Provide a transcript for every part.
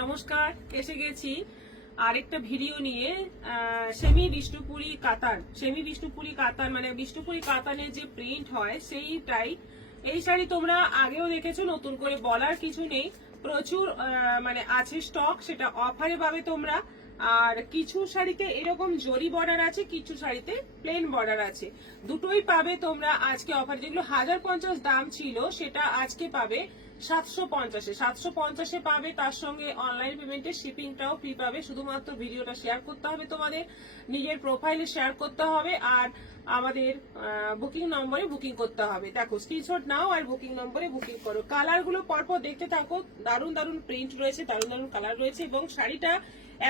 নমস্কার, এসে গেছি আরেকটা ভিডিও নিয়ে। সেমি বিষ্ণুপুরি কাতান মানে বিষ্ণুপুরি কাতানের যে প্রিন্ট হয় সেইটাই। এই শাড়ি তোমরা আগেও দেখেছো, নতুন করে বলার কিছু নেই। প্রচুর মানে আছে স্টক, সেটা অফারে পাবে তোমরা। আর কিছু শাড়িতে এরকম জরি বর্ডার আছে, কিছু শাড়িতে প্লেন বর্ডার আছে, দুটোই পাবে তোমরা আজকে অফার। যেগুলো 1050 দাম ছিল সেটা আজকে পাবে 750-এ পাবে। তার সঙ্গে অনলাইন পেমেন্টের শিপিংটাও ফ্রি পাবে। শুধুমাত্র ভিডিওটা শেয়ার করতে হবে, তোমাদের নিজের প্রোফাইলে শেয়ার করতে হবে আর আমাদের বুকিং নম্বরে বুকিং করতে হবে। দেখো, স্ক্রিনশট নাও আর বুকিং নম্বরে বুকিং করো। কালারগুলো পরপর দেখতে থাকো। দারুণ দারুণ প্রিন্ট রয়েছে, দারুণ দারুণ কালার রয়েছে এবং শাড়িটা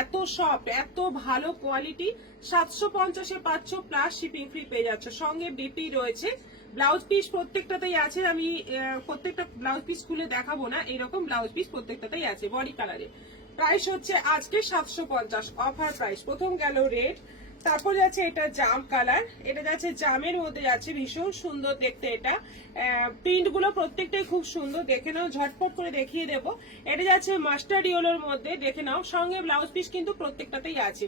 এত সফট, এত ভালো কোয়ালিটি। 750-এ পাচ্ছ, প্লাস শিপিং ফ্রি পেয়ে যাচ্ছ। সঙ্গে বিপি রয়েছে, ব্লাউজ পিস প্রত্যেকটাতেই আছে। আমি প্রত্যেকটা ব্লাউজ পিস খুলে দেখাবো না, এরকম ব্লাউজ পিস প্রত্যেকটাতেই আছে বডি কালারে। প্রাইস হচ্ছে আজকে 750 অফার প্রাইস। প্রথম গেল রেড, তারপর যাচ্ছে এটা জাম কালার, এটা যাচ্ছে জামের মধ্যে যাচ্ছে, ভীষণ সুন্দর দেখতে। এটা প্রিন্ট গুলো প্রত্যেকটাই খুব সুন্দর, দেখে নাও, ঝটপট করে দেখিয়ে দেবো। এটা যাচ্ছে মাস্টার্ড ইয়েলোর মধ্যে, দেখে নাও। সঙ্গে ব্লাউজ পিস কিন্তু প্রত্যেকটাতেই আছে।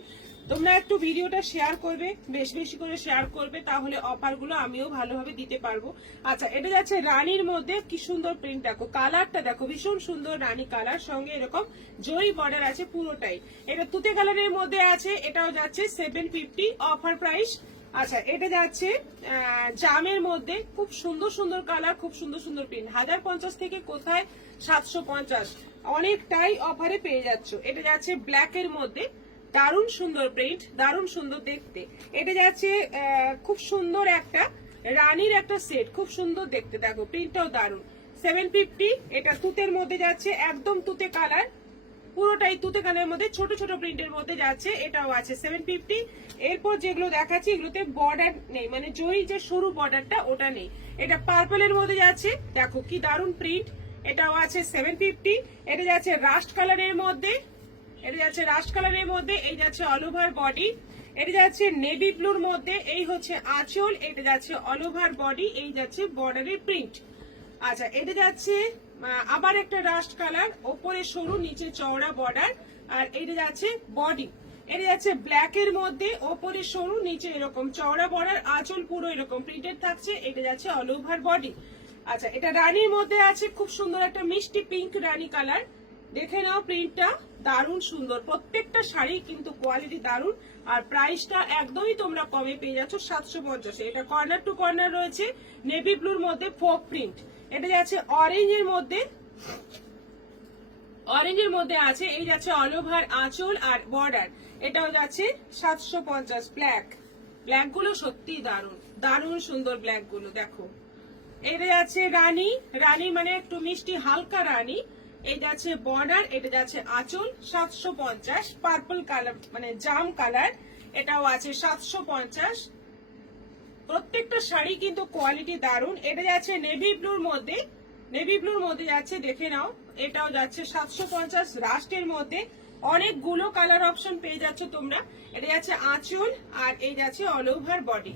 তোমরা একটু ভিডিওটা শেয়ার করবে, বেশি বেশি করে শেয়ার করবে, তাহলে অফারগুলো আমিও ভালোভাবে দিতে পারবো। আচ্ছা, এটা যাচ্ছে রানীর মধ্যে, কি সুন্দর প্রিন্ট, দেখো কালারটা দেখো, ভীষণ সুন্দর রানী কালার। সঙ্গে এরকম জরি বর্ডার আছে পুরোটাই। এটা তুতে কালারের মধ্যে আছে, এটাও যাচ্ছে 750 অফার প্রাইস। আচ্ছা, এটা যাচ্ছে জামের মধ্যে, খুব সুন্দর সুন্দর কালার, খুব সুন্দর সুন্দর প্রিন্ট। 1050 থেকে কোথায় 750, অনেকটাই অফারে পেয়ে যাচ্ছ। এটা যাচ্ছে ব্ল্যাক এর মধ্যে, দারুণ সুন্দর প্রিন্ট, দারুণ সুন্দর দেখতে। এটা যাচ্ছে খুব সুন্দর একটা রানীর একটা সেট, খুব সুন্দর দেখতে, দেখো প্রিন্টটাও দারুণ। 750। এটা তুতের মধ্যে যাচ্ছে, একদম তুতে কালার, পুরোটাই তুতে কালারের মধ্যে ছোট ছোট প্রিন্টের মধ্যে যাচ্ছে, এটাও আছে 750। এরপর যেগুলো দেখাচ্ছি এগুলোতে বর্ডার নেই, মানে জরি যে সরু বর্ডারটা ওটা নেই। এটা পার্পলের মধ্যে যাচ্ছে, দেখো কি দারুণ প্রিন্ট, এটাও আছে 750। এটা যাচ্ছে রাস্ট কালারের মধ্যে, এটা যাচ্ছে রাস্ট কালারের মধ্যে, এই যাচ্ছে অল ওভার বডি। এটা যাচ্ছে নেভি ব্লুর মধ্যে, এই হচ্ছে আঁচল, এটা যাচ্ছে অল ওভার বডি, এই যাচ্ছে বর্ডারের প্রিন্ট। আচ্ছা, এটা যাচ্ছে আবার একটা রাস্ট কালার, ওপরে সরু নিচে চওড়া বর্ডার, আর এটা যাচ্ছে বডি। এটা যাচ্ছে ব্ল্যাক এর মধ্যে, ওপরে সরু নিচে এরকম চওড়া বর্ডার, আঁচল পুরো এরকম প্রিন্টেড থাকছে, এটা যাচ্ছে অল ওভার বডি। আচ্ছা, এটা রানীর মধ্যে আছে, খুব সুন্দর একটা মিষ্টি পিঙ্ক রানী কালার, দেখে নাও প্রিন্টটা, দারুণ সুন্দর। প্রত্যেকটা শাড়ি কিন্তু কোয়ালিটি দারুণ, আর প্রাইসটা একদমই তোমরা কমে পেয়ে যাচ্ছ 750। এটা কর্নার টু কর্নার রয়েছে, নেভি ব্লুর মধ্যে ফোক প্রিন্ট। এটা যাচ্ছে অরেঞ্জের মধ্যে, অরেঞ্জের মধ্যে আছে, এই যাচ্ছে অল ওভার আঁচল আর বর্ডার, এটাও যাচ্ছে 750। ব্ল্যাক গুলো সত্যি দারুণ, দারুণ সুন্দর ব্ল্যাক গুলো, দেখো। এটা যাচ্ছে রানী, রানী মানে একটু মিষ্টি হালকা রানী, এই যাচ্ছে বর্ডার, এটা যাচ্ছে আঁচল, 750। পার্পল কালার মানে জাম কালার, এটাও আছে 750। প্রত্যেকটা শাড়ি কিন্তু কোয়ালিটি দারুণ। এটা যাচ্ছে নেভি ব্লুর মধ্যে, নেভি ব্লুর মধ্যে যাচ্ছে, দেখে নাও, এটাও যাচ্ছে 750 রাস্টের মধ্যে। অনেকগুলো কালার অপশন পেয়ে যাচ্ছ তোমরা। এটা যাচ্ছে আঁচল আর এই যাচ্ছে অল ওভার বডি।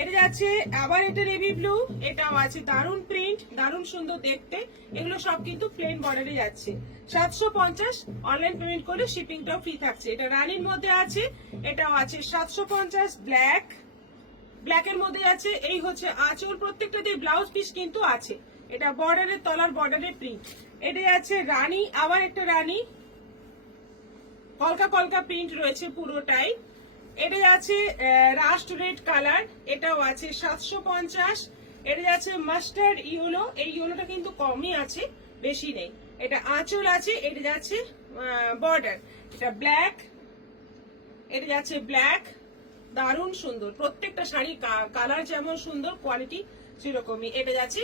এটা যাচ্ছে আবার এটা নেভি ব্লু, এটাও আছে দারুণ প্রিন্ট, দারুণ সুন্দর দেখতে। এগুলো সব কিন্তু প্লেন বর্ডারে যাচ্ছে 750। অনলাইন পেমেন্ট করলে শিপিংটাও ফ্রি থাকছে। এটা রানীর মধ্যে আছে, এটাও আছে 750। ব্ল্যাকের মধ্যে আছে, এই হচ্ছে আঁচল। প্রত্যেকটাতে ব্লাউজ পিস কিন্তু আছে, এটা বর্ডারের তলার বর্ডারের প্রিন্ট। এটা যাচ্ছে রানী, আবার একটা রানী, কলকা কলকা প্রিন্ট রয়েছে পুরোটাই। এটা যাচ্ছে রাস্ট রেড কালার, এটাও আছে 750। এটা যাচ্ছে মাস্টার্ড ইয়েলো, এই ইয়েলোটা কিন্তু কমই আছে, বেশি নেই। এটা আঁচল আছে, এটা যাচ্ছে বর্ডার। এটা ব্ল্যাক, এটা যাচ্ছে ব্ল্যাক, দারুণ সুন্দর। প্রত্যেকটা শাড়ি কালার যেমন সুন্দর, কোয়ালিটি সেরকমই। এটা যাচ্ছে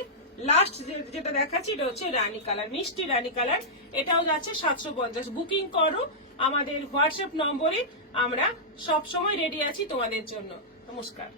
লাস্ট যেটা দেখাচ্ছি, এটা হচ্ছে রানী কালার, মিষ্টি রানী কালার, এটাও যাচ্ছে 750। বুকিং করো আমাদের হোয়াটসঅ্যাপ নম্বরে, আমরা সব সময় রেডি আছি তোমাদের জন্য। নমস্কার।